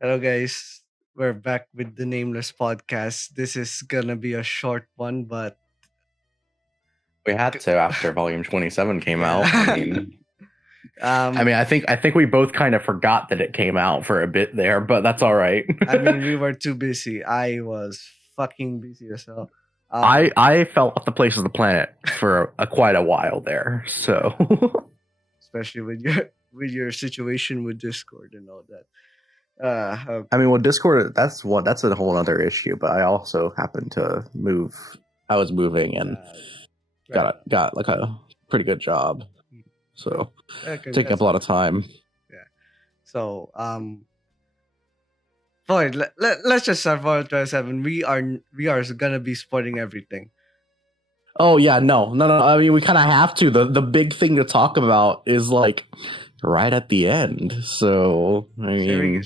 Hello, guys. We're back with the Nameless Podcast. This is gonna be a short one, but We had to after Volume 27 came yeah. out. I think we both kind of forgot that it came out for a bit there, but that's all right. We were too busy. I was fucking busy as well. I fell off the face of the planet for quite a while there. So, especially with your situation with Discord and all that. with Discord, that's a whole other issue. But I also happened to move. I was moving and got like a pretty good job. So taking up a lot of time. Yeah. So Floyd, let's just start for 27. We are gonna be spoiling everything. Oh yeah, no. I mean, we kind of have to. The big thing to talk about is like right at the end. So I mean,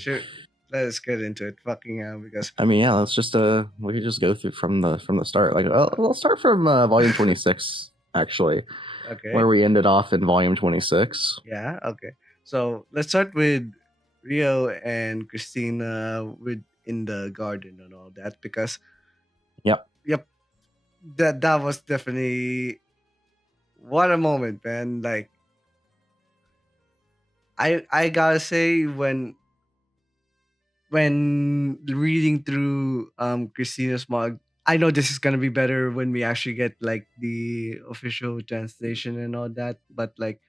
let's get into it. Fucking hell, because let's just we could just go through from the start. Like, we'll start from Volume 26 actually. Okay. Where we ended off in Volume 26. Yeah. Okay. So let's start with Rio and Christina in the garden and all that, because Yep. That was definitely what a moment, man. Like, I gotta say, when reading through Christina's mug, I know this is gonna be better when we actually get like the official translation and all that, but like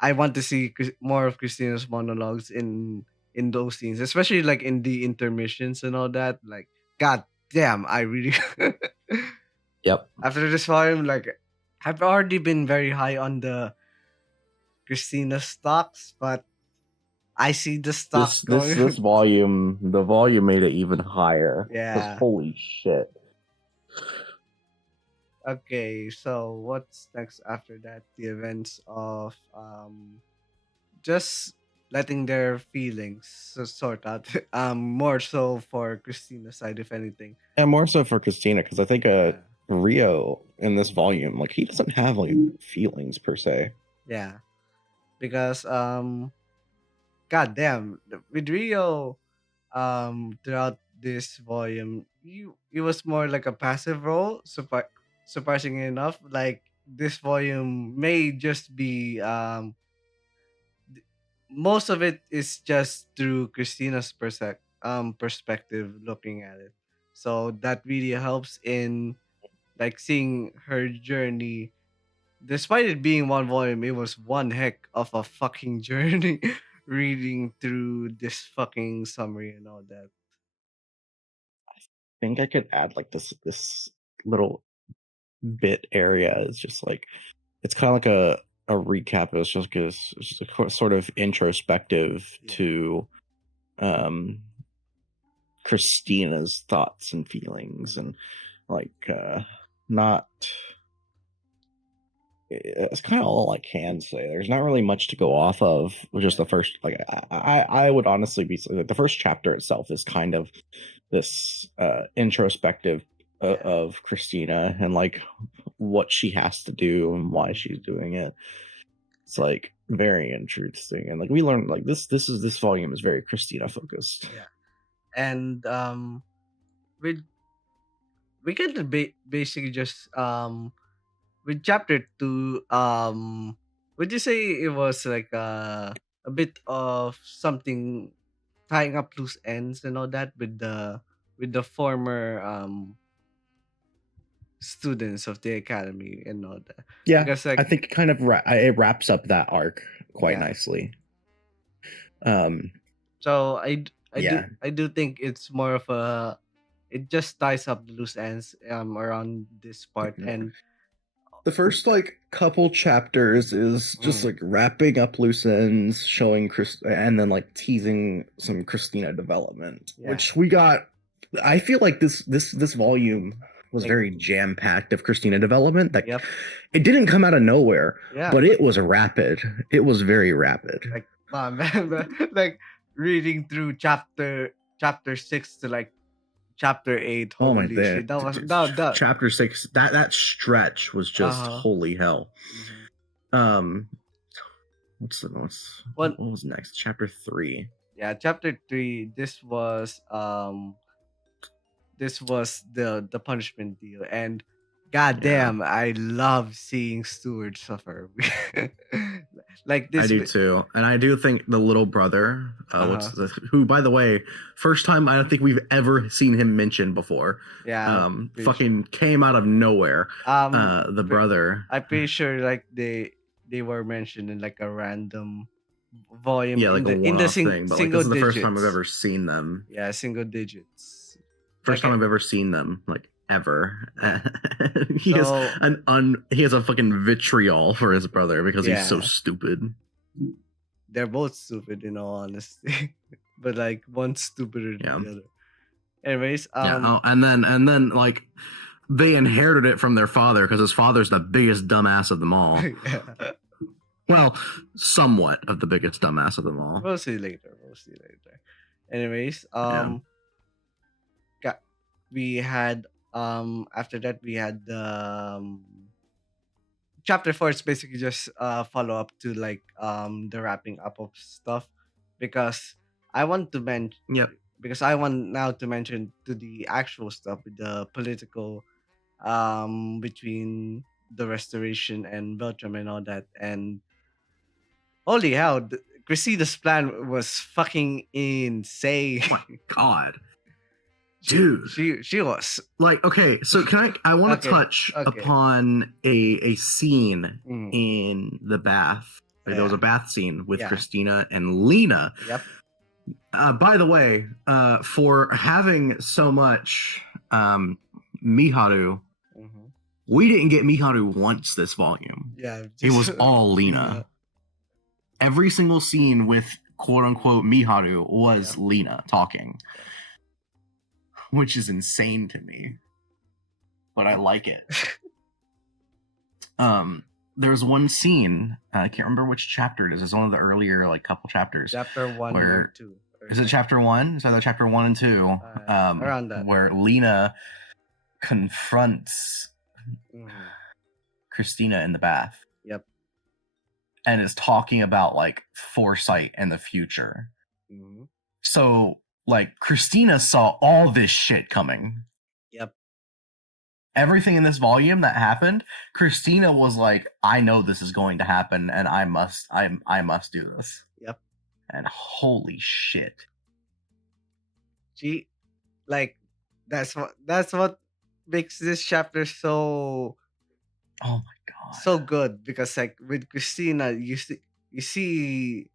I want to see more of Christina's monologues in those scenes, especially like in the intermissions and all that. Like, god damn, I really Yep. After this volume, like, I've already been very high on the Christina stocks, but I see the stocks going. This volume, the volume made it even higher. Yeah. Holy shit. Okay, so what's next after that? The events of just letting their feelings sort out. More so for Christina's side, if anything. And more so for Christina, because I think Rio in this volume, like, he doesn't have like feelings per se. Yeah, because god damn, with Rio, throughout this volume, he was more like a passive role. Surprisingly enough, like this volume may just be most of it is just through Christina's perspective looking at it. So that really helps in like seeing her journey. Despite it being one volume, it was one heck of a fucking journey reading through this fucking summary and all that. I think I could add like this little bit area. It's just like, it's kind of like a recap. It's just a sort of introspective to Christina's thoughts and feelings, and like not it's kind of all I can say. There's not really much to go off of. Just the first, like, I would honestly be the first chapter itself is kind of this introspective of Christina and like what she has to do and why she's doing it. It's like very interesting, and like we learned like this volume is very Christina focused. Yeah, and we can basically just with chapter 2, would you say it was like a bit of something tying up loose ends and all that with the former students of the academy and all that? Yeah, because like, I think kind of it wraps up that arc quite nicely. So I do think it's more of a, it just ties up the loose ends around this part. And the first like couple chapters is just like wrapping up loose ends, showing and then like teasing some Christina development, which we got. I feel like this volume was very jam packed of Christina development. That it didn't come out of nowhere, but it was rapid. It was very rapid. Like, man, like reading through chapter 6 to like chapter 8. Oh my god, that was chapter 6. That stretch was just holy hell. What was next? Chapter 3. yeah, chapter 3. This was the punishment deal, and Yeah. goddamn, I love seeing Stewart suffer. Like I this. do too, and I do think the little brother, Uh huh. who, by the way, first time I don't think we've ever seen him mentioned before. Yeah, pretty sure. Fucking came out of nowhere. The Pre- brother, I'm pretty sure like they were mentioned in like a random volume yeah, in like a the one-off thing, but like this single is the first time I've digits. ever seen them. Yeah, single digits. First Like time I've ever seen them, like ever. yeah. He has So he has a fucking vitriol for his brother because he's so yeah, stupid. they're both stupid in all honesty, but like one's stupider than Yeah, the other. Anyways, yeah. Oh, and then like they inherited it from their father because his father's the biggest dumbass of them all. yeah, Well, somewhat of the biggest dumbass of them all. we'll see later. We'll see later. Anyways, Yeah. got we had after that we had the chapter 4 is basically just follow up to like the wrapping up of stuff because I want to mention Yep. because I want now to mention to the actual stuff with the political between the restoration and Belgium and all that, and holy hell, Cressida's plan was fucking insane. Oh my god, she dude. she was Like, okay, so I want to okay. touch Okay. upon a scene Mm. in the bath. Like, there was a Yeah. bath scene with Yeah. Christina and Lena. Yep. By the way, for having so much Miharu, Hmm. we didn't get Miharu once this volume. Yeah. It was Just all Lena. Every single scene with quote unquote Miharu was Yep. Lena talking, which is insane to me, but I like it. There's one scene, I can't remember which chapter it is. It's one of the earlier like couple chapters. Chapter 1 or 2. Is it chapter 1? So the chapter 1 and 2, Around that. where Lena confronts Christina in the bath. Yep. And is talking about like foresight and the future. Mm-hmm. So like Christina saw all this shit coming. Yep. Everything in this volume that happened, Christina was like, I know this is going to happen and I must do this. Yep. And holy shit. She like that's what makes this chapter so oh my god, so good, because like with Christina you see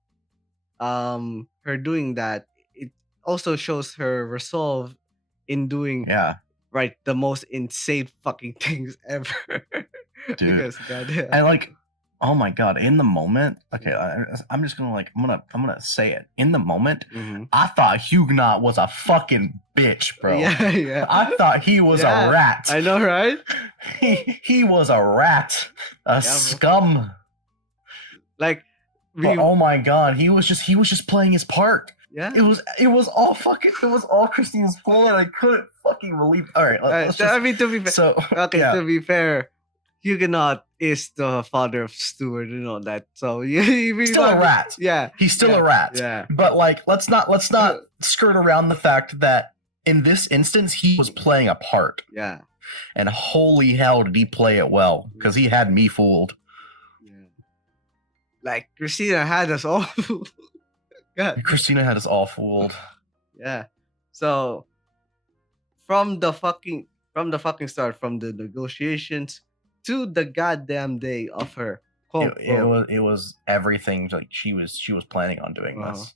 her doing that. It also shows her resolve in doing right the most insane fucking things ever. Dude. Because goddamn. And like, oh my god, in the moment, okay, I'm just gonna like I'm gonna say it. In the moment, I thought Huguenot was a fucking bitch, bro. Yeah. I thought he was a rat. I know, right? He was a rat, a scum. Like, oh my god, he was just playing his part. Yeah. It was all Christine's fault, and I couldn't fucking believe. All right, let's just, I mean, to be fair, so okay, to be fair, Huguenot is the father of Stuart and all that, so he's still a rat. Yeah, he's still a rat. Yeah, but like, let's not skirt around the fact that in this instance he was playing a part. Yeah, and holy hell did he play it well, because he had me fooled. Yeah, like Christina had us all. God. Christina had us all fooled. Yeah, so from the fucking start, from the negotiations to the goddamn day of her. It was everything. Like she was planning on doing this.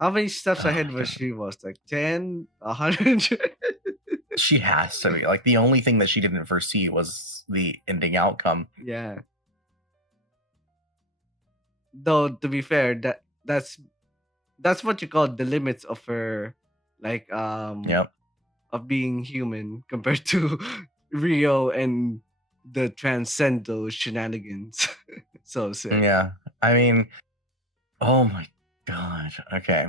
How many steps ahead was she? Was like 10, 100? She has to be. Like, the only thing that she didn't foresee was the ending outcome. Yeah. Though to be fair, that's what you call the limits of her, like of being human compared to Rio and the transcendental shenanigans. So sick. Yeah, I mean, oh my god. Okay.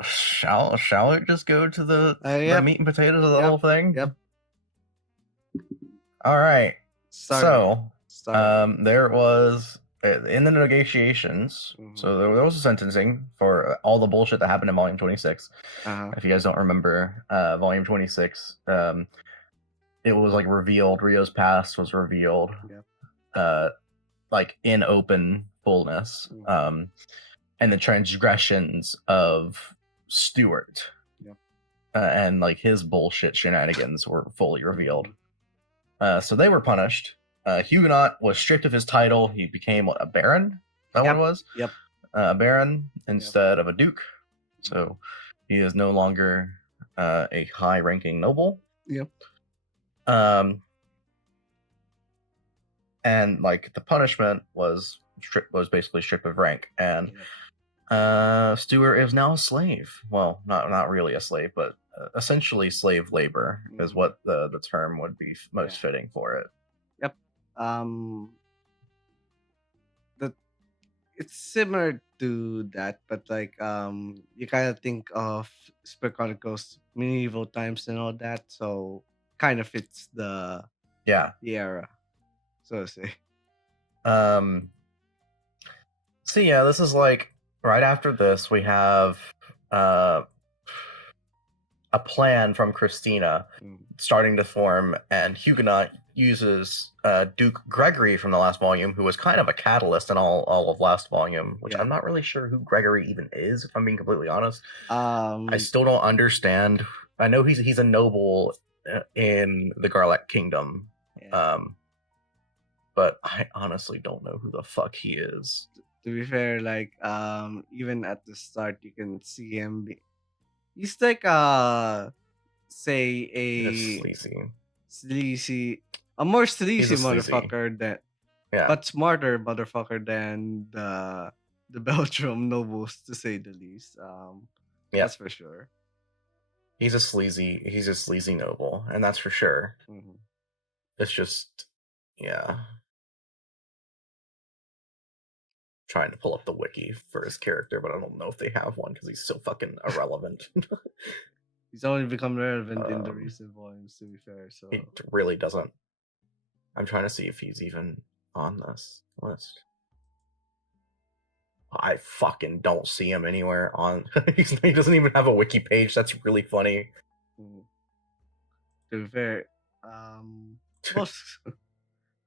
Shall it just go to the meat and potatoes of the whole thing? Yep. All right. So there was in the negotiations, Mm-hmm. so there was a sentencing for all the bullshit that happened in Volume 26. Uh-huh. If you guys don't remember, Volume 26, it was like revealed. Rio's past was revealed, Yep. like in open fullness, Mm-hmm. and the transgressions of Stuart, Yep. and like his bullshit shenanigans were fully revealed. Mm-hmm. So they were punished. Huguenot was stripped of his title. He became what, a baron? Is that what it was? Yep. A baron Yep. instead of a duke. So he is no longer a high-ranking noble. Yep. And like the punishment was basically stripped of rank, and Stuart is now a slave. Well, not really a slave, but essentially slave labor is what the term would be most fitting for it. Yep. The It's similar to that, but like you kind of think of Spirit Chronicles medieval times and all that, so kind of fits the era, so to say. So yeah, this is like right after this we have a plan from Christina starting to form, and Huguenot uses Duke Gregory from the last volume, who was kind of a catalyst in all of last volume, which I'm not really sure who Gregory even is, if I'm being completely honest. I still don't understand. I know he's a noble in the Garlic Kingdom, but I honestly don't know who the fuck he is. To be fair, like even at the start you can see him he's like say a sleazy, a more sleazy motherfucker than but smarter motherfucker than the Belgium nobles, to say the least. That's for sure. He's a sleazy noble, and that's for sure. Mm-hmm. It's just, yeah. Trying to pull up the wiki for his character, but I don't know if they have one because he's so fucking irrelevant. He's only become relevant in the recent volumes, to be fair. So he really doesn't. I'm trying to see if he's even on this list. I fucking don't see him anywhere on. He doesn't even have a wiki page. That's really funny. To be fair,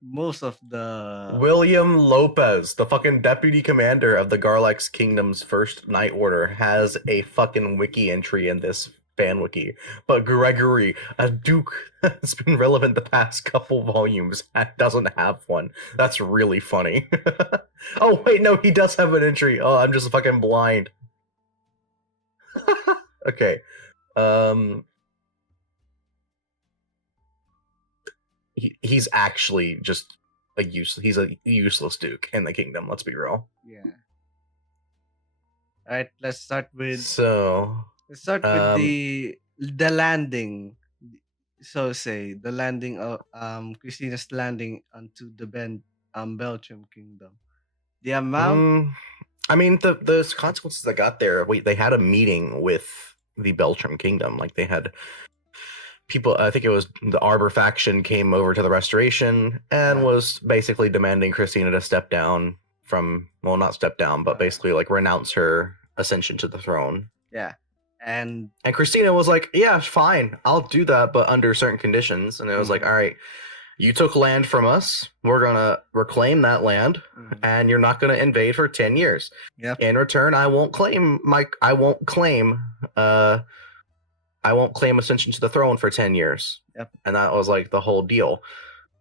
most of the William Lopez, the fucking deputy commander of the Garlex Kingdom's First Night Order, has a fucking wiki entry in this fan wiki. But Gregory, a duke that's been relevant the past couple volumes, doesn't have one. That's really funny. Oh wait, no, he does have an entry. Oh, I'm just fucking blind. Okay. He's actually just he's a useless duke in the kingdom, let's be real. Yeah. All right, let's start with the landing. So say the landing of Christina's landing onto the Belgium kingdom. The amount I mean, the consequences that got there, they had a meeting with the Belgium kingdom. Like, they had people, I think it was the Arbor faction came over to the Restoration and was basically demanding Christina to step down from, well, not step down, but basically like renounce her ascension to the throne. Yeah. And Christina was like, yeah, fine, I'll do that, but under certain conditions. And it was like, all right, you took land from us, we're gonna reclaim that land, and you're not gonna invade for 10 years. In return, I won't claim ascension to the throne for 10 years. And that was like the whole deal.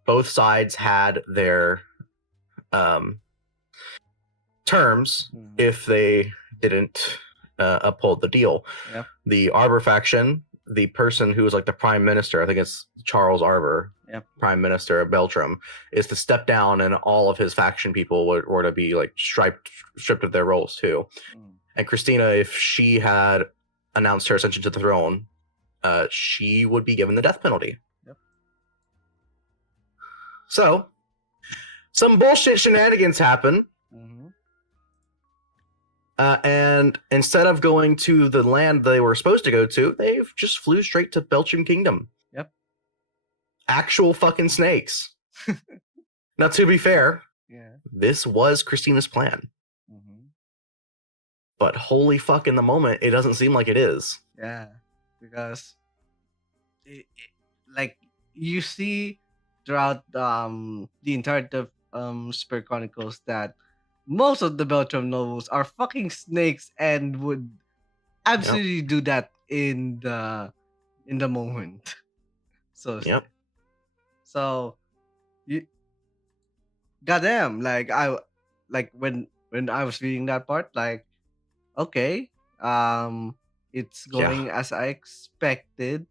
Both sides had their terms if they didn't uphold the deal. The Arbor faction, the person who was like the prime minister, I think it's Charles Arbor, prime minister of Belgium, is to step down, and all of his faction people were to be like stripped of their roles too. And Christina, if she had announced her ascension to the throne, she would be given the death penalty. So, some bullshit shenanigans happen. And instead of going to the land they were supposed to go to, they just flew straight to Belgium Kingdom. Actual fucking snakes. Now, to be fair, Yeah. This was Christina's plan. Hmm. But holy fuck, in the moment, it doesn't seem like it is. Yeah. Because like you see throughout the entirety of Spirit Chronicles that most of the Beltram novels are fucking snakes and would Yep. absolutely do that in the moment. So to Yep. say. So you goddamn, like when I was reading that part, like okay, it's Yeah. going as I expected.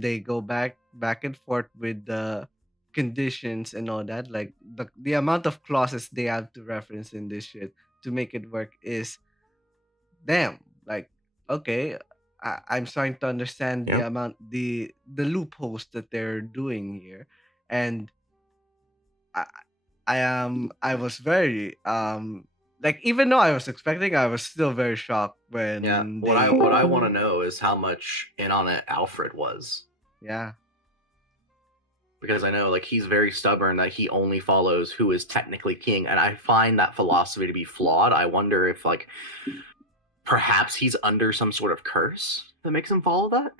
They go back and forth with the conditions and all that, like the amount of clauses they have to reference in this shit to make it work is damn, like okay, I'm starting to understand the Yep. amount the loopholes that they're doing here. And I, I was very like, even though I was expecting, I was still very shocked Yeah. when What I want to know is how much in on it Alfred was. yeah. Because I know like he's very stubborn that he only follows who is technically king, and I find that philosophy to be flawed. I wonder if like perhaps he's under some sort of curse that makes him follow that,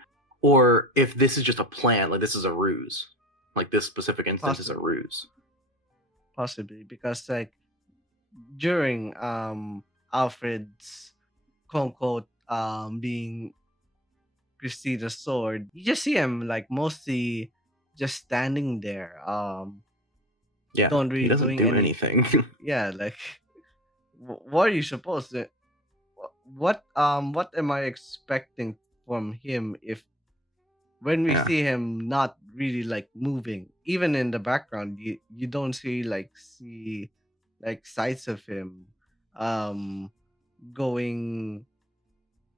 or if this is just a plan, like this is a ruse, like this specific instance is a Possibly, ruse. possibly because like during Alfred's quote unquote being Christina's sword, you just see him like mostly just standing there, Yeah, don't he really doesn't doing do anything. anything. Yeah, like what are you supposed to, what am I expecting from him if when we Yeah, see him not really like moving, even in the background, you don't see like sights of him um going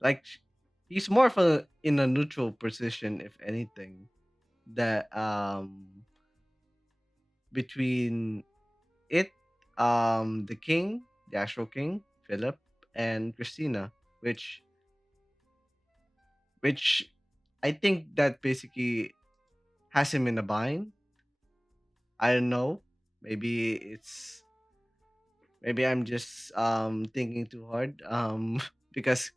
like he's more of a in a neutral position, if anything, that between it the king, the actual king Philip, and Christina, which which I think that basically has him in a bind. I don't know. Maybe it's maybe I'm just thinking too hard. Because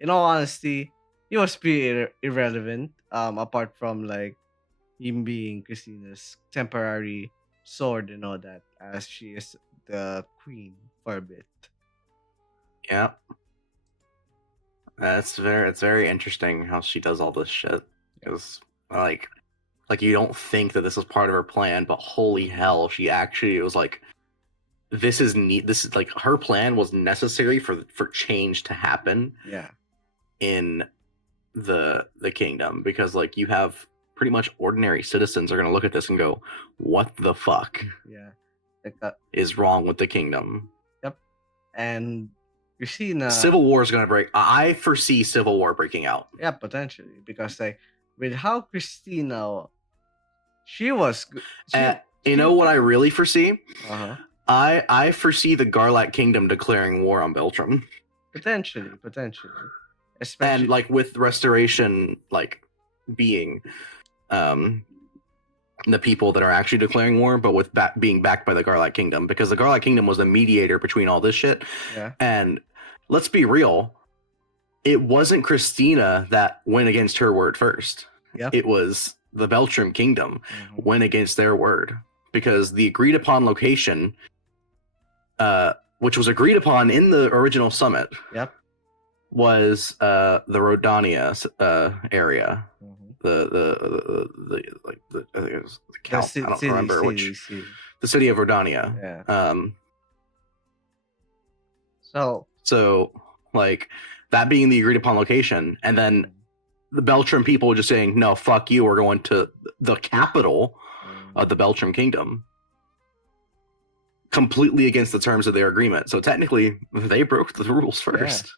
in all honesty, he was pretty irrelevant. Apart from like him being Christina's temporary sword and all that, as she is the queen for a bit. yeah. It's very interesting how she does all this shit Yeah. because like you don't think that this is part of her plan, but holy Hmm. hell, she actually was like, this is neat. This is like her plan was necessary for change to happen Yeah. in the kingdom, because like you have pretty much ordinary citizens are going to look at this and go, what the fuck Yeah. Like is wrong with the kingdom? yep. And Christina, Civil war is going to break. I foresee civil war breaking out. yeah, potentially, because like with how Christina, she was uh, you she know what I really foresee? uh-huh. I foresee the Garlac kingdom declaring war on Beltram, Potentially, and especially like with restoration like being um the people that are actually declaring war, but with being backed by the Garlac Kingdom, because the Garlac Kingdom was the mediator between all this shit. yeah. And let's be real, it wasn't Christina that went against her word first. Yep. It was the Beltram Kingdom Hmm. went against their word, because the agreed upon location, which was agreed upon in the original summit, Yep. was the Rodania area. Hmm. The like the I think it was the The count. I don't city, remember which, city. the city of Rodania. Yeah. Um, So. so like that being the agreed upon location, and then Mhm. the Beltram people just saying, "No, fuck you, we're going to the capital of the Mhm. Beltram Kingdom," completely against the terms of their agreement. So technically, they broke the rules Yeah. first.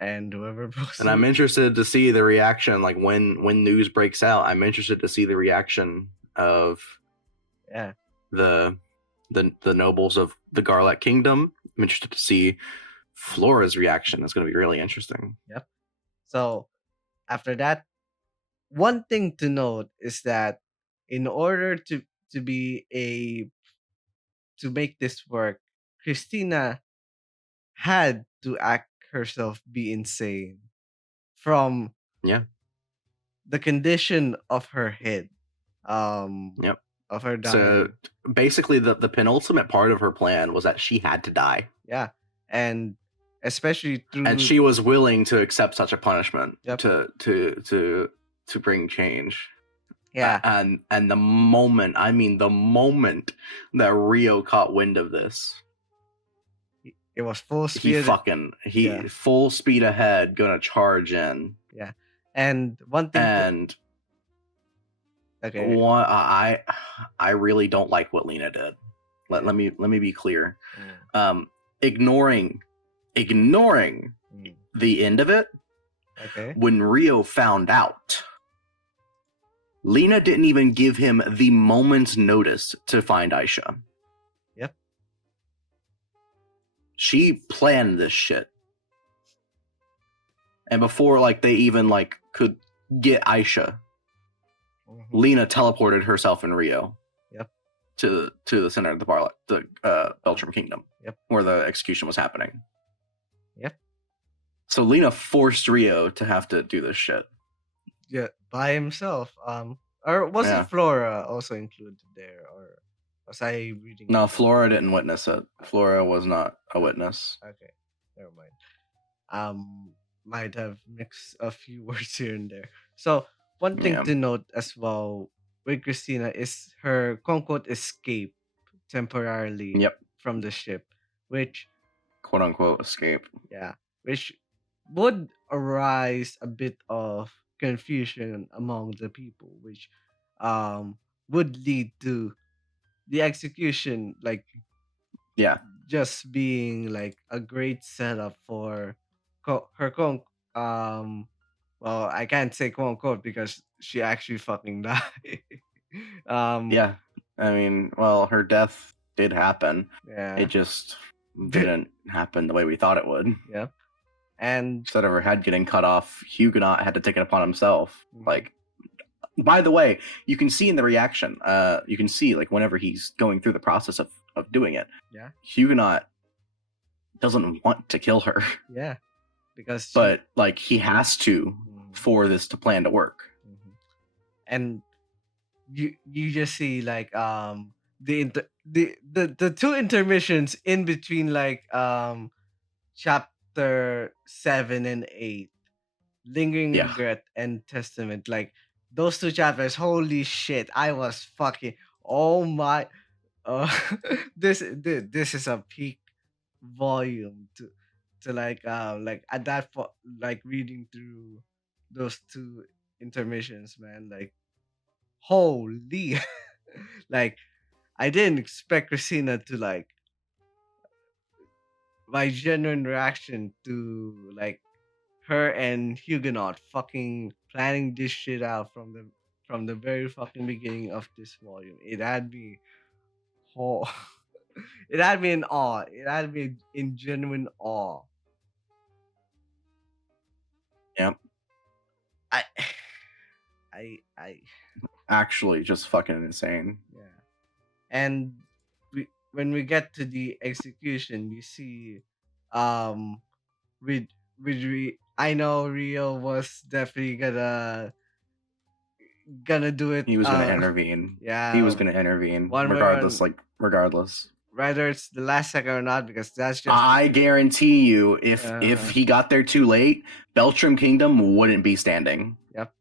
And whoever broke And I'm interested to see the reaction, like when news breaks out. I'm interested to see the reaction of yeah. the the nobles of the Garlac Kingdom. I'm interested to see Flora's reaction. It's going to be really interesting. Yep. So after that, one thing to note is that in order to be a to make this work, Christina had to act herself be insane from Yeah. the condition of her head, um, Yep. of her So dying. basically, the penultimate part of her plan was that she had to die, Yeah, and especially and through she was willing to accept such a punishment yep, to bring change. yeah, And the moment, I mean, the moment that Rio caught wind of this, it was full he speed. fucking Yeah, he full speed ahead, gonna charge in. yeah, and one thing to And okay, what I really don't like what Lena did. Let, yeah, let me be clear. mm, Ignoring mm, the end of it, okay, when Rio found out, Lena didn't even give him the moment's notice to find Aisha. yep, She planned this shit. And before like they even like could get Aisha, mhm, Lena teleported herself in Rio yep, to the center of the Beltram Kingdom, yep, where the execution was happening. yep, So Lena forced Rio to have to do this shit. yeah, by himself. Or was it Yeah. Flora also included there, or was I reading it No, wrong? Flora didn't witness it. Flora was not a witness. Okay, never mind. Might have mixed a few words here and there. So one thing Yeah. to note as well with Christina is her quote unquote escape temporarily Yep. from the ship, which Quote unquote escape. yeah, which would arise a bit of confusion among the people, which um would lead to the execution like Yeah. just being like a great setup for her well, I can't say quote unquote because she actually fucking died. um Yeah. I mean, well, her death did happen. It yeah. just didn't happen the way we thought it would. Yeah. And Instead of her head getting cut off, Huguenot had to take it upon himself. mhm, Like, by the way, you can see in the reaction, you can see like whenever he's going through the process of doing it, yeah, Huguenot doesn't want to kill her, yeah, because but like he has to mhm, for this to plan to work. mhm. And you just see like the two intermissions in between like chapter 7 and 8, Lingering Yeah, Regret and Testament, like those two chapters, holy shit, I was fucking, oh my, uh, this is a peak volume to like at that like reading through those two intermissions, man, like holy, like I didn't expect Christina to like my genuine reaction to like her and Huguenot fucking planning this shit out from the very fucking beginning of this volume. It had me oh, it had me in awe. It had me in genuine awe. yeah. I I Actually, just fucking insane. yeah. And when we get to the execution, you see um with I know Rio was definitely gonna do it. He was going to intervene. He was Yeah, going to intervene, one way or regardless. whether it's the last second or not, because that's just I guarantee you, if uh, he got there too late, Beltram Kingdom wouldn't be standing. yep.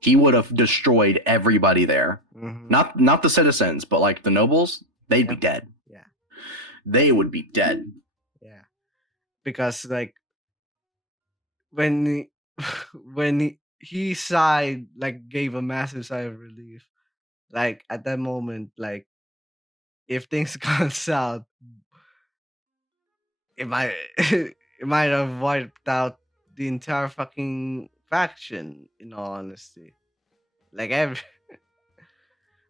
He would have destroyed everybody there. Mm-hmm. Not the citizens, but like the nobles, they'd be Yep. dead. Yeah. They would be dead. Yeah. Because like when he, when he sighed, like gave a massive sigh of relief. Like at that moment, like if things gone south, it might it might have wiped out the entire fucking faction. In all honesty, like every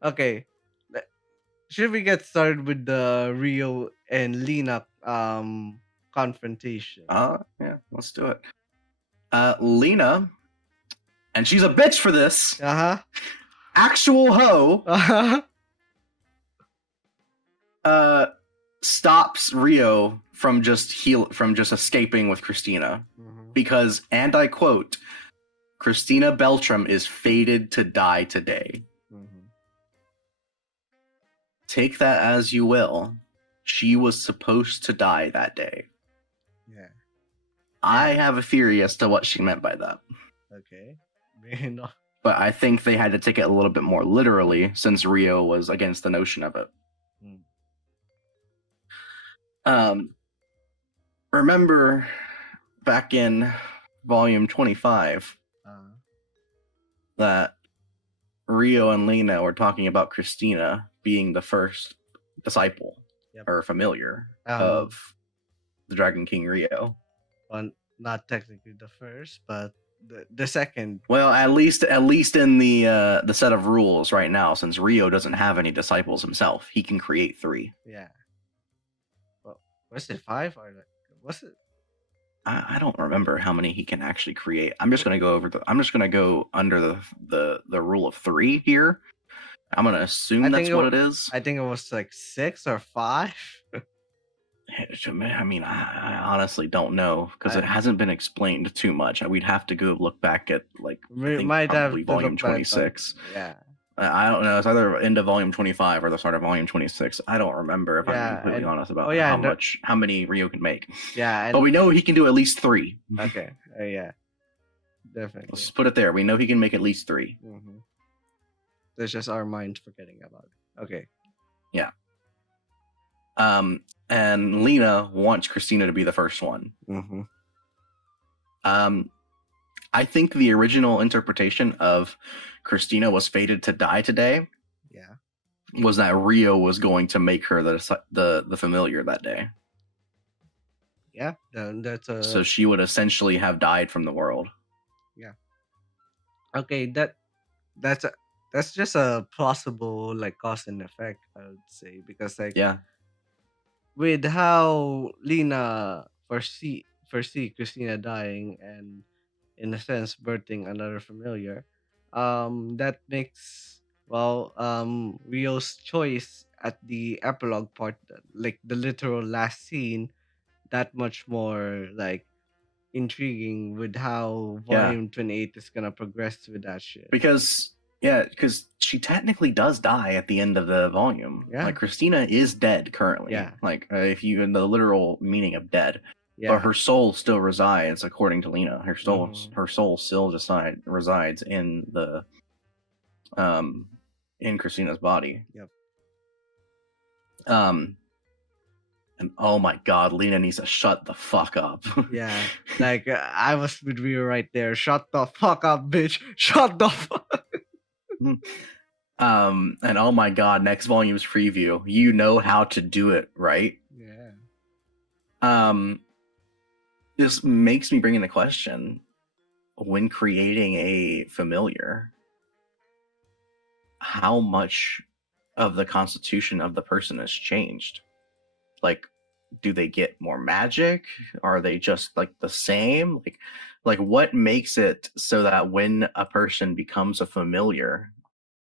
okay. Should we get started with the Rio and Lena confrontation? Yeah, let's do it. Lena, and she's a bitch for this. Uh-huh. Actual hoe Uh-huh. stops Rio from just escaping with Christina, because, and I quote, Christina Beltram is fated to die today. Take that as you will. She was supposed to die that day. Yeah. I have a theory as to what she meant by that. Okay. But I think they had to take it a little bit more literally, since Rio was against the notion of it. Remember back in volume 25 that Rio and Lena were talking about Christina being the first disciple or familiar of the Dragon King Rio. Well, not technically the first, but the second. Well, at least in the set of rules right now, since Rio doesn't have any disciples himself, he can create 3. Yeah. Well, was it 5 or was it? I don't remember how many he can actually create. I'm just gonna go under the rule of 3 here. I'm gonna assume that's what it is. I think it was like 6 or 5. I mean, I honestly don't know, because it hasn't been explained too much. We'd have to go look back at, like, I think probably volume 26. Yeah. I don't know. It's either end of volume 25 or the start of volume 26. I don't remember, if I'm completely honest about how many Rio can make. Yeah. But we know he can do at least 3. Okay. Yeah. Definitely. Let's put it there. We know he can make at least 3. There's just our mind forgetting about it. Okay. Yeah. And Lena wants Christina to be the first one. I think the original interpretation of Christina was fated to die today. Yeah. Was that Rio was going to make her the familiar that day. Yeah, that's so she would essentially have died from the world. Yeah. Okay, that's just a plausible, like, cause and effect, I would say, because, like, with how Lena foresee Christina dying and, in a sense, birthing another familiar, that makes, well, Rio's choice at the epilogue part, like the literal last scene, that much more, like, intriguing with how volume 28 is gonna progress with that shit. Because she technically does die at the end of the volume. Yeah. Like, Christina is dead currently. Yeah. Like, if you, in the literal meaning of dead. Yeah. But her soul still resides, according to Lena. Her soul still resides in the in Christina's body. Yep. And oh my god, Lena needs to shut the fuck up. Yeah. Like, I was with Rio right there. Shut the fuck up, bitch. Shut the fuck. And oh my god, next volume's preview. You know how to do it, right? Yeah. This makes me bring in the question, when creating a familiar, how much of the constitution of the person has changed? Like, do they get more magic? Are they just, like, the same? Like what makes it so that when a person becomes a familiar,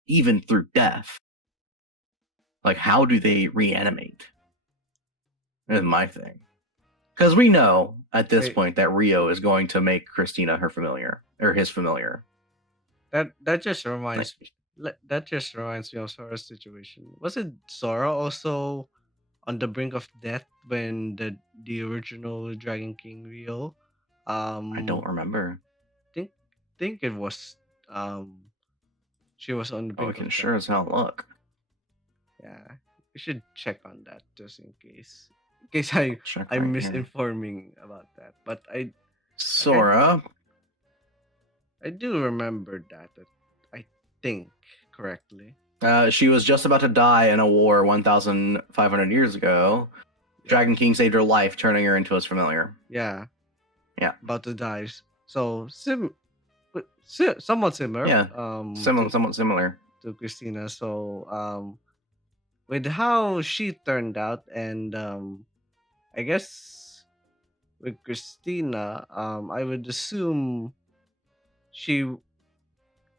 even through death, like, how do they reanimate? Is my thing. Because we know at this point that Rio is going to make Christina her familiar, or his familiar. That just reminds me. That just reminds me of Sora's situation. Wasn't Sora also on the brink of death when the original Dragon King Rio? I don't remember. Think it was she was on the brink. We can sure as hell look. Yeah, we should check on that just in case. In case I'm misinforming about that, but Sora. I do remember that. I think correctly. She was just about to die in a war 1,500 years ago. Dragon King saved her life, turning her into his familiar. Yeah. Yeah. About to die. So somewhat similar. Yeah. Somewhat similar to Christina. So with how she turned out, and I guess with Christina, I would assume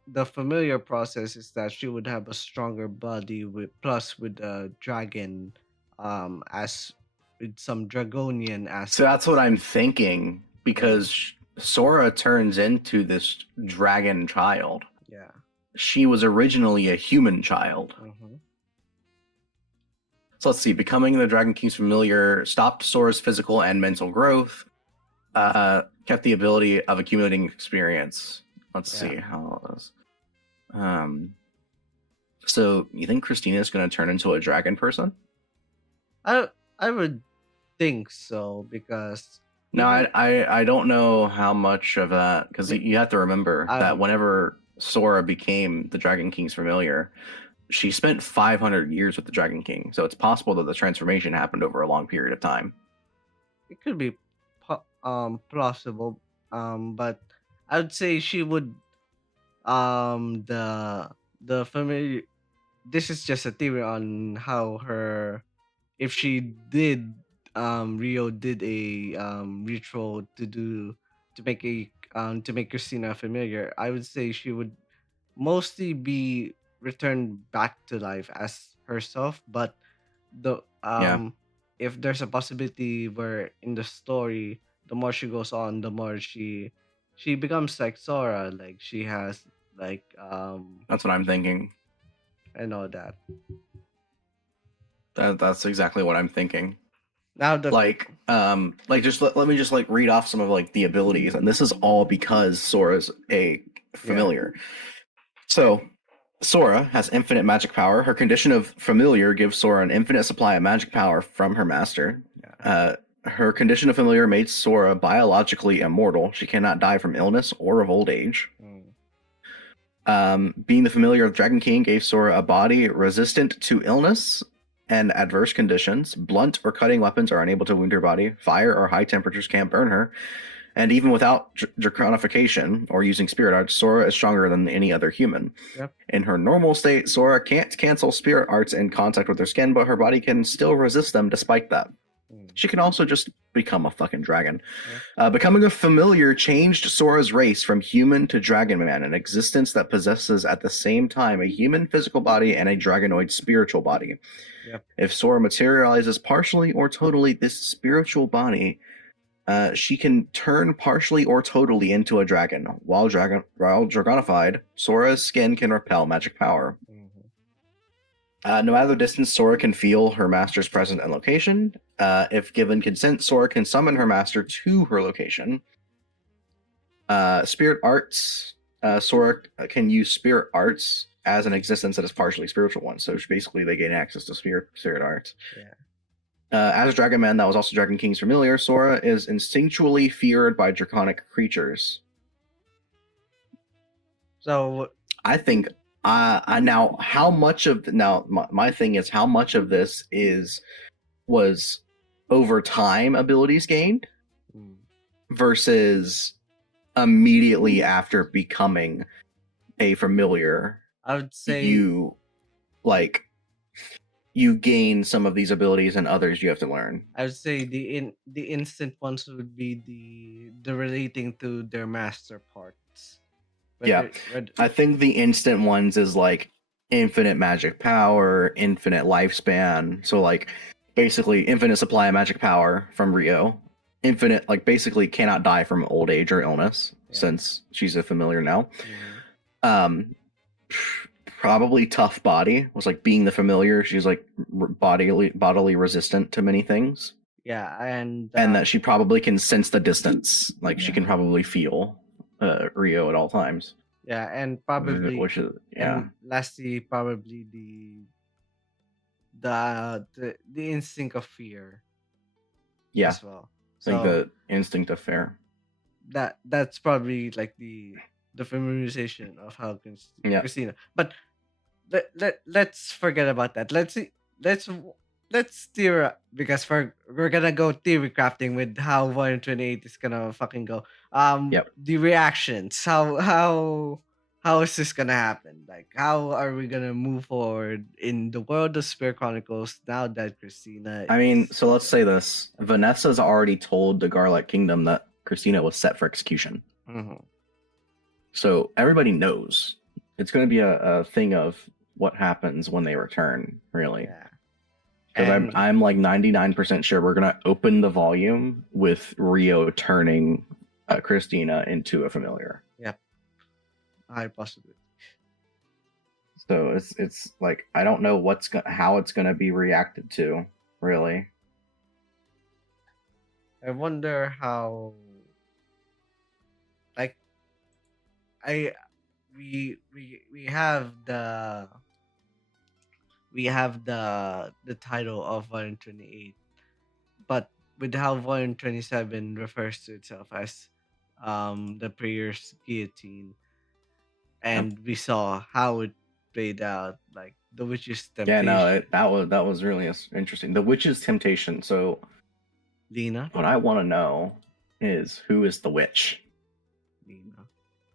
the familiar process is that she would have a stronger body with a dragon as with some dragonian aspects. So that's what I'm thinking, because Sora turns into this dragon child. Yeah. She was originally a human child. Mm-hmm. So let's see. Becoming the Dragon King's familiar stopped Sora's physical and mental growth. Kept the ability of accumulating experience. Let's see how it was. So you think Christina is going to turn into a dragon person? I would think so, because No, I don't know how much of that, because Like, you have to remember that whenever Sora became the Dragon King's familiar, she spent 500 years with the Dragon King. So it's possible that the transformation happened over a long period of time. it could be plausible, but I would say she would the familiar. This is just a theory on how her, if she did, Rio did a ritual to make Christina familiar. I would say she would mostly be returned back to life as herself, but the if there's a possibility where in the story, the more she goes on, the more she becomes like Sora, like she has like That's what I'm thinking. I know that. That's exactly what I'm thinking. Now the just let me just read off some of the abilities, and this is all because Sora's a familiar. So Sora has infinite magic power. Her condition of familiar gives Sora an infinite supply of magic power from her master. Her condition of familiar makes Sora biologically immortal. She cannot die from illness or of old age. Being the familiar of Dragon King gave Sora a body resistant to illness and adverse conditions. Blunt or cutting weapons are unable to wound her body. Fire or high temperatures can't burn her. And even without draconification or using spirit arts, Sora is stronger than any other human. Yep. In her normal state, Sora can't cancel spirit arts in contact with her skin, but her body can still resist them despite that. She can also just become a fucking dragon. Becoming a familiar changed Sora's race from human to dragon man, an existence that possesses at the same time a human physical body and a dragonoid spiritual body. Yep. If Sora materializes partially or totally this spiritual body, she can turn partially or totally into a dragon. While dragonified, Sora's skin can repel magic power. No matter the distance, Sora can feel her master's presence and location. If given consent, Sora can summon her master to her location. Spirit arts. Sora can use spirit arts as an existence that is partially spiritual one. So basically, they gain access to spirit arts. As a Dragon Man that was also Dragon King's familiar, Sora is instinctually feared by draconic creatures. So I think now how much of my thing is how much of this was over time abilities gained versus immediately after becoming a familiar. I would say you gain some of these abilities and others you have to learn. I would say the instant ones would be the relating to their master parts. I think the instant ones is infinite magic power, infinite lifespan. So basically infinite supply of magic power from Rio. Infinite, basically cannot die from old age or illness since she's a familiar now. Probably tough body was being the familiar. She's bodily resistant to many things. And that she probably can sense the distance. She can probably feel Rio at all times. And probably and lastly, probably the instinct of fear. As well. So the instinct of fear. That's probably the familiarization of how Christina. But let's forget about that. Let's theory, because we're gonna go theory crafting with how 128 is gonna fucking go. The reactions. How is this gonna happen? How are we gonna move forward in the world of Spirit Chronicles now that Christina? So let's say this: Vanessa's already told the Garlic Kingdom that Christina was set for execution. So everybody knows it's going to be a thing of what happens when they return. Really. Because And I'm like 99% sure we're gonna open the volume with Rio turning Christina into a familiar. yeah, high possibility. So it's like I don't know how it's gonna be reacted to, really. I wonder how, like, I we have the title of Volume 28, but with how Volume 27 refers to itself as the prayer's guillotine, Yep. and we saw how it played out, like the witch's Yeah, no, temptation. that was really interesting. The witch's temptation. So Lena, what I want to know is who is the witch? Lena,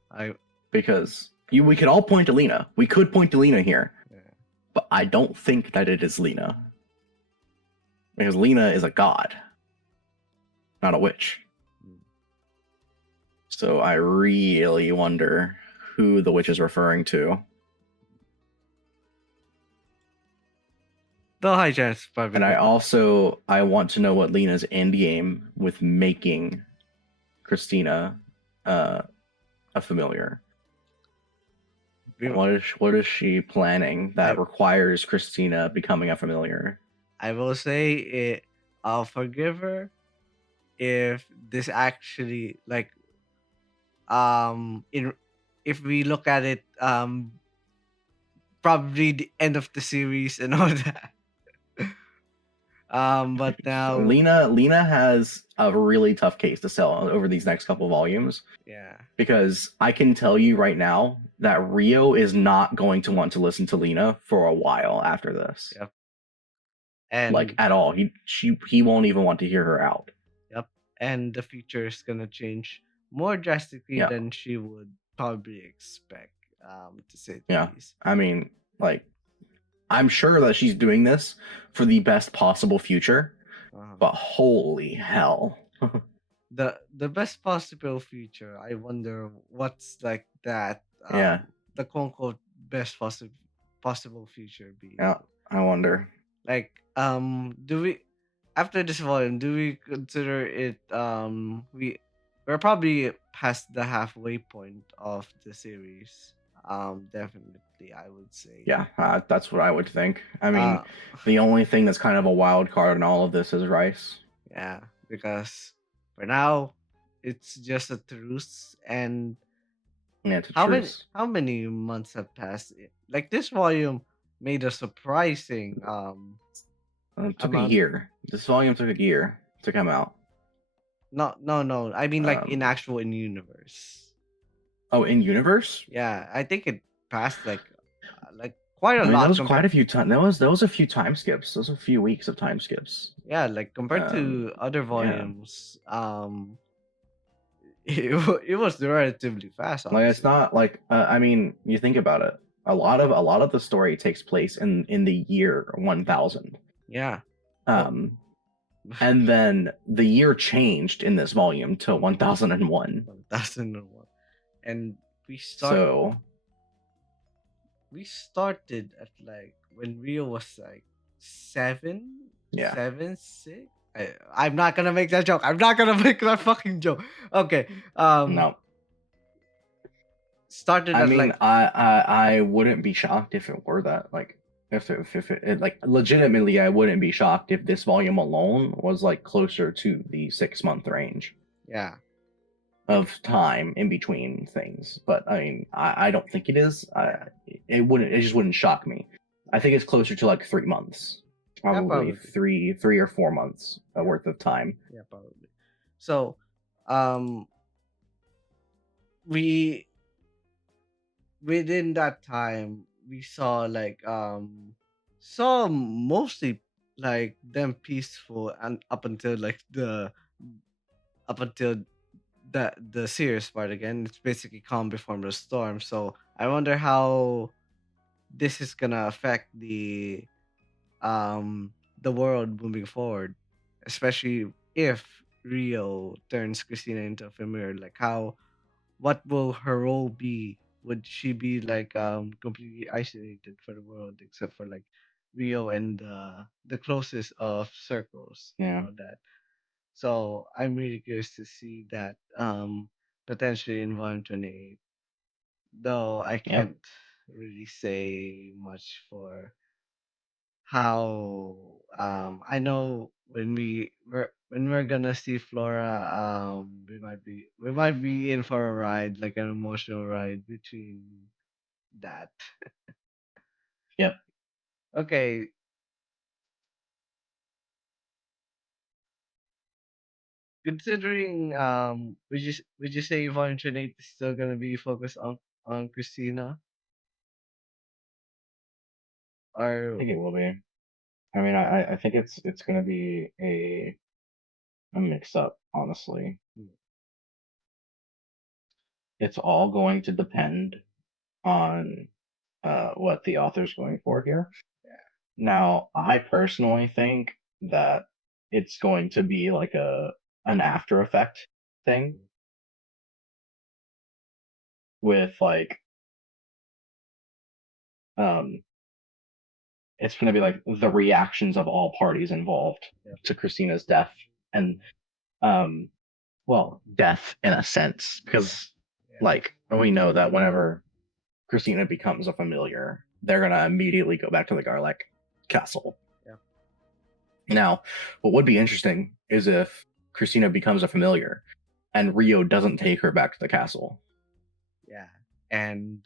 I Because we could all point to Lena. We could point to Lena here, yeah. but I don't think that it is Lena because Lena is a god, not a witch. Mm. So I really wonder who the witch is referring to. The high chance probably And I good. also I want to know what Lena's end game with making Christina uh, a familiar. We- What is she planning that I requires Christina becoming a familiar? I will say it. I'll forgive her if this actually, like, in if we look at it, probably the end of the series and all that. But So now, Lena has a really tough case to sell over these next couple volumes yeah, because I can tell you right now that Rio is not going to want to listen to Lena for a while after this. yep, Like and at all. He won't even want to hear her out. yep, and the future is gonna change more drastically Yeah. than she would probably expect. To say the Yeah. least. I mean, like I'm sure that she's doing this for the best possible future, Uh-huh. but holy hell. The best possible future. I wonder what's like that. Yeah. The quote unquote best possible future be. Yeah. I wonder. Like, do we, after this volume, do we consider it, we're probably past the halfway point of the series. Definitely, I would say. Yeah, that's what I would think. I mean, Uh, the only thing that's kind of a wild card in all of this is Rice. yeah, because for now, it's just a truce, and Yeah, it's a truce. how many months have passed? Like, this volume made a surprising It took a amount. year. This volume took a year to come out. No, no, no. I mean, like, in Um, actual in universe. oh, in universe? Yeah, I think it passed like quite a I mean, that lot was quite compared. a few times. That was a few time skips. Those a few weeks of time skips. Yeah, like compared Um, to other yeah. volumes, it was relatively fast, Like it's honestly. not like I mean, you think about it. A lot of the story takes place in the year 1000. Yeah. Well, Um, and then the year changed in this volume to 1001. 1001, and So we started at, like, when Rio was like yeah, seven, six. I'm not gonna make that joke. I'm not gonna make that fucking joke. Okay. no. Started I at, mean, like, I wouldn't be shocked if it were that. Like if it like legitimately, I wouldn't be shocked if this volume alone was like closer to the 6 month range yeah. of time in between things. But I mean, I don't think it is. Yeah. It just wouldn't shock me. I think it's closer to like 3 months, Yeah, probably probably. three or 4 months Yeah, worth of time. yeah, probably. So, um, we within that time we saw, like, saw mostly, like, them peaceful, and up until, like, up until the serious part again. It's basically calm before the storm. So I wonder how this is gonna affect the world moving forward, especially if Rio turns Christina into a familiar. Like, how, what will her role be? Would she be, like, completely isolated for the world, except for, like, Rio and the closest of circles. Yeah. That. So I'm really curious to see that potentially in 128. Though I Yep. can't really say much for how I know when we're gonna see Flora, we might be in for a ride, like an emotional ride between that. Yep. Okay, considering would you say Volume 28 is still gonna be focused on Christina, I or think it will be. I mean, I think it's going to be a mix up. Honestly, it's all going to depend on what the author's going for here. Now, I personally think that it's going to be like an after effect thing with like um it's going to be like the reactions of all parties involved Yep. to Christina's death and um well, death in a sense because Yeah. like we know that whenever Christina becomes a familiar, they're going to immediately go back to the Garlek castle. Yep. Now, what would be interesting is if Christina becomes a familiar and Rio doesn't take her back to the castle. Yeah, and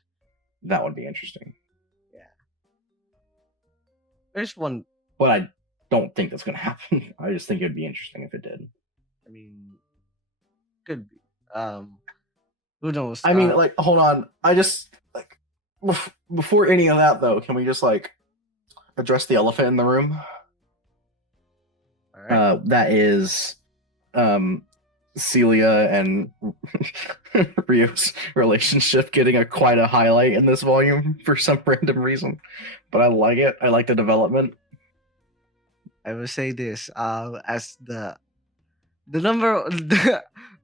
That would be interesting. yeah, there's one. But I don't think that's going to happen. I just think it would be interesting if it did. I mean, could be. Who knows? I mean, like, hold on. I just like before any of that though, can we just like address the elephant in the room? All right. That is Celia and Rio's relationship getting quite a highlight in this volume for some random reason. But I like it. I like the development. I will say this. As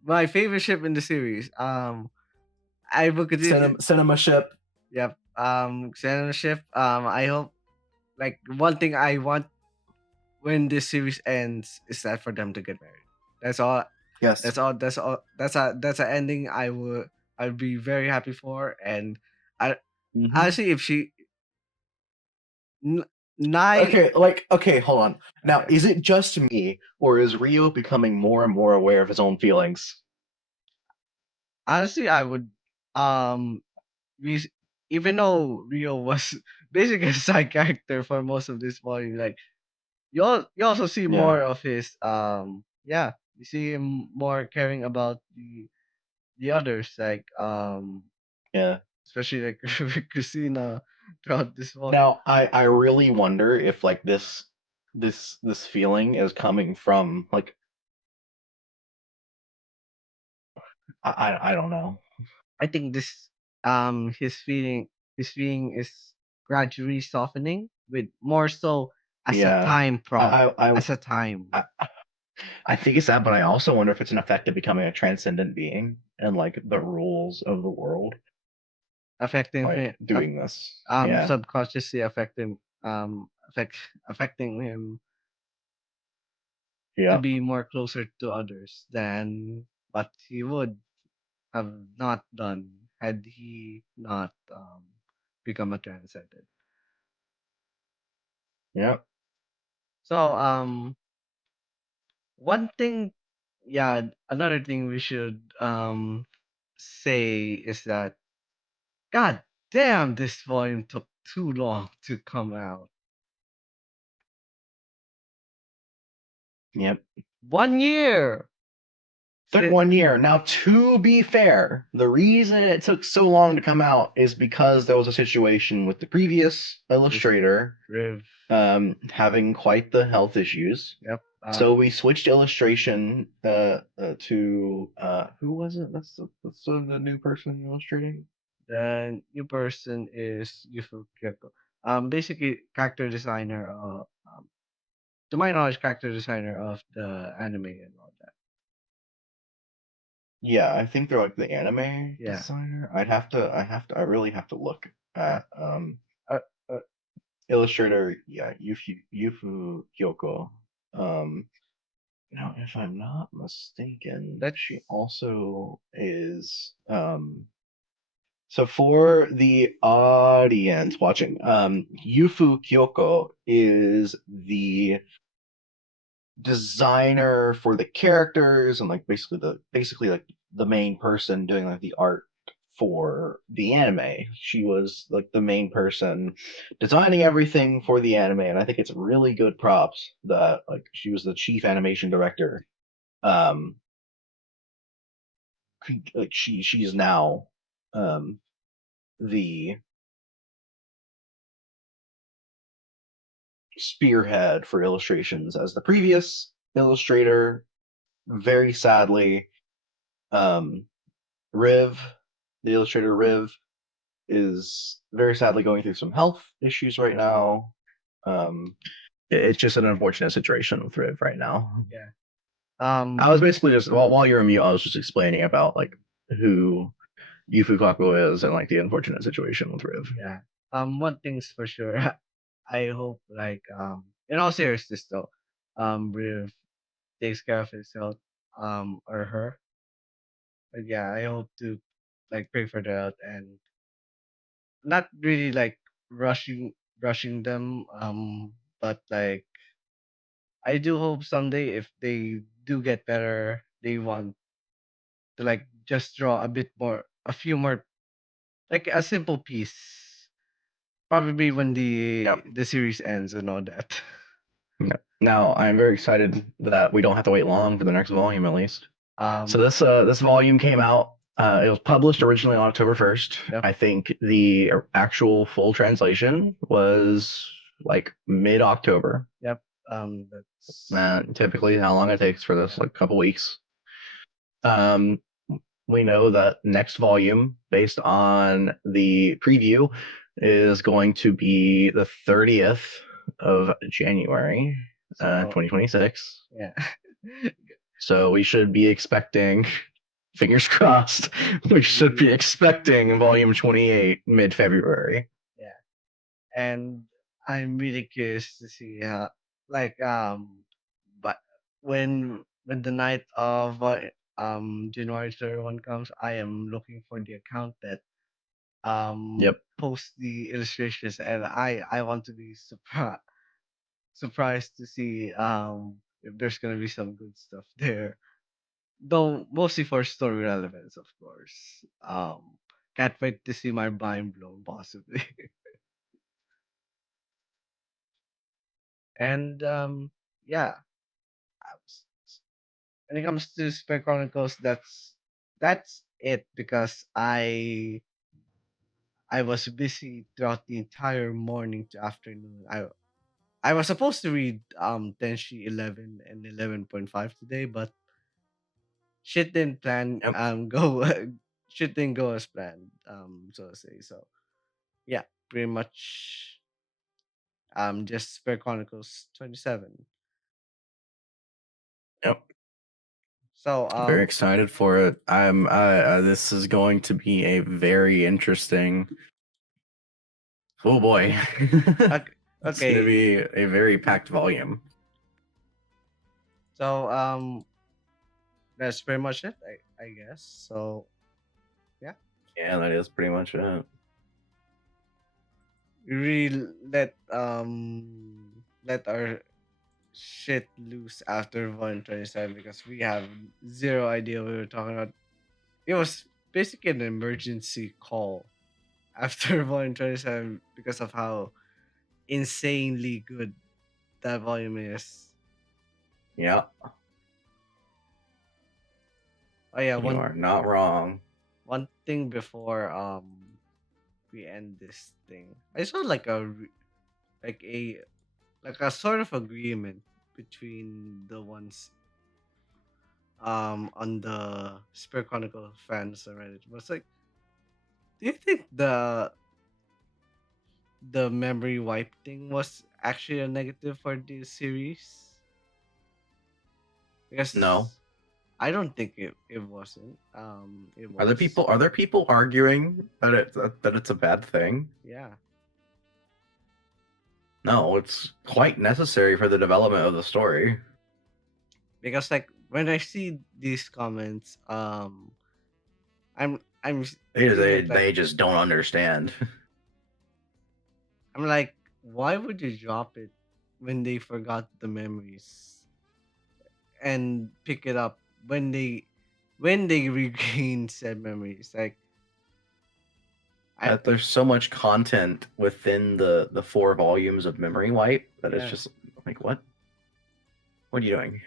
my favorite ship in the series. I will continue. Cinema ship. Yep. Xenon ship. I hope, like, one thing I want when this series ends is that for them to get married. That's all. Yes. That's all. That's an ending I'd be very happy for. And I honestly, if she n- nine. Okay, hold on. Now, Okay. is it just me, or is Rio becoming more and more aware of his own feelings? Honestly, I would um we even though Rio was basically a side character for most of this volume, like you also see Yeah. more of his you see him more caring about the others, like Yeah. especially like with Christina throughout this volume. Now, I really wonder if like this feeling is coming from like I don't know. I think this his feeling is gradually softening with more so as a Yeah. time prompt, I as a time I, I think it's that, but I also wonder if it's an effect of becoming a transcendent being and like the rules of the world, affecting like him, doing this. Yeah. subconsciously affecting him to Yeah. be more closer to others than what he would have not done had he not become a transcendent. Yeah. So one thing, another thing we should say is that, god damn, this volume took too long to come out. Yep. 1 year. Took Si- 1 year. Now, to be fair, the reason it took so long to come out is because there was a situation with the previous illustrator Riv. having quite the health issues. Yep. So we switched illustration to who was it? That's the new person illustrating. The new person is Yufu Kyoko. Basically, character designer. To my knowledge, character designer of the anime and all that. Yeah, I think they're like the anime Yeah. designer. I really have to look at Uh, uh, illustrator, Yufu Kyoko. Now, if I'm not mistaken, That she also is. So for the audience watching, Yufu Kyoko is the designer for the characters and like basically like the main person doing like the art for the anime. She was like the main person designing everything for the anime, and I think it's really good props that like she was the chief animation director. Um, like she's now um the spearhead for illustrations as the previous illustrator. Very sadly, um, Riv, the illustrator Riv, is very sadly going through some health issues right now. Um, it's just an unfortunate situation with Riv right now. yeah. I was basically just while you're on mute, I was just explaining about like who Yufu Kaku is and like the unfortunate situation with Riv. Yeah. One thing's for sure. I hope like in all seriousness though, Riv takes care of his health, or her. But yeah, I hope to like pray for their health and not really like rushing them. But like I do hope someday if they do get better, they want to like just draw a bit more, a few more, like a simple piece. Probably when Yep. the series ends and all that. Yep. Now I'm very excited that we don't have to wait long for the next volume at least. So Um, this volume came out. It was published originally on October 1st. yep, I think the actual full translation was like mid October. yep. That's Typically, how long it takes for this, yeah. like a couple weeks. Um, we know that next volume, based on the preview, is going to be the 30th of January, So 2026. yeah, So we should be expecting, fingers crossed, we should be expecting volume 28 mid February. yeah. And I'm really curious to see like but when the night of January 31 comes, I am looking for the account that Yep. posts the illustrations, and I want to be surprised to see if there's gonna be some good stuff there. Though mostly for story relevance, of course. Can't wait to see my mind blown, possibly. And yeah, s- when it comes to Spirit Chronicles, that's it because I was busy throughout the entire morning to afternoon. I was supposed to read Tenshi 11 and 11.5 today, but shit didn't plan Yep. go shit didn't go as planned, so to say. So yeah, pretty much just Spirit Chronicles 27. Yep. So Very excited for it. This is going to be a very interesting. Oh boy. okay, It's going to okay. be a very packed volume. So that's pretty much it, I guess. So yeah, Yeah, that is pretty much it. we really let our shit loose after 127 because we have zero idea what we were talking about. It was basically an emergency call after 127 because of how insanely good that volume is. Yeah, Oh yeah, you are not wrong. one thing before we end this thing. I saw like like a like a sort of agreement between the ones on the Spirit Chronicle fans on Reddit. Was like, do you think the memory wipe thing was actually a negative for this series? No. Because I don't think it wasn't. It Are there was. people arguing that it's a bad thing? Yeah. No, it's quite necessary for the development of the story. Because like when I see these comments, I'm thinking it like They just don't understand. I'm like, why would you drop it when they forgot the memories and pick it up when they regain said memories? Like I That there's so much content within the 4 volumes of Memory Wipe that it's yeah, just like, what are you doing?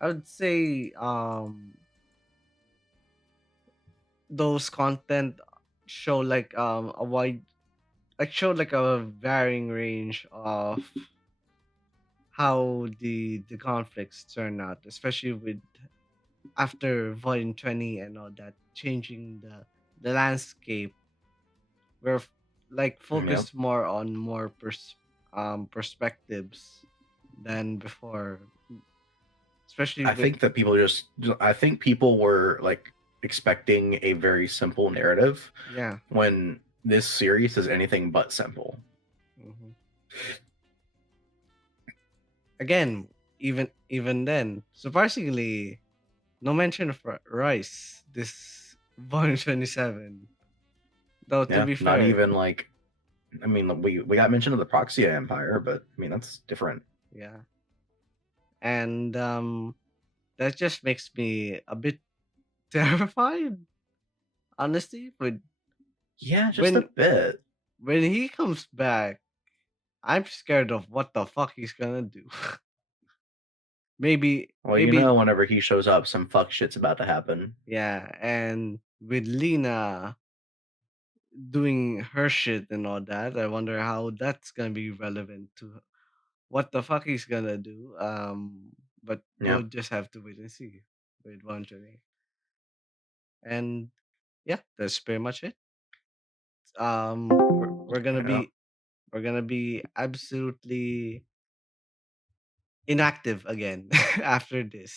I would say those content show like a wide like show like a varying range of how the conflicts turn out, especially with after volume 20 and all that changing the landscape. We're like Yep. focused more on more perspectives than before, especially I with think that I think people were like expecting a very simple narrative yeah. when this series is anything but simple. hmm Again, even then, surprisingly, no mention of Rice this volume 27. Though to Yeah, be not fair, even like, I mean, we got mention of the Proxia Empire, but I mean that's different. yeah, and that just makes me a bit terrified, honestly. With Yeah, just a when bit. when he comes back, I'm scared of what the fuck he's gonna do. maybe Well, you maybe know, whenever he shows up, some fuck shit's about to happen. yeah, and with Lena doing her shit and all that, I wonder how that's gonna be relevant to what the fuck he's gonna do. But Yeah, we'll just have to wait and see with one journey. And yeah, that's pretty much it. We're gonna yeah. be absolutely inactive again after this.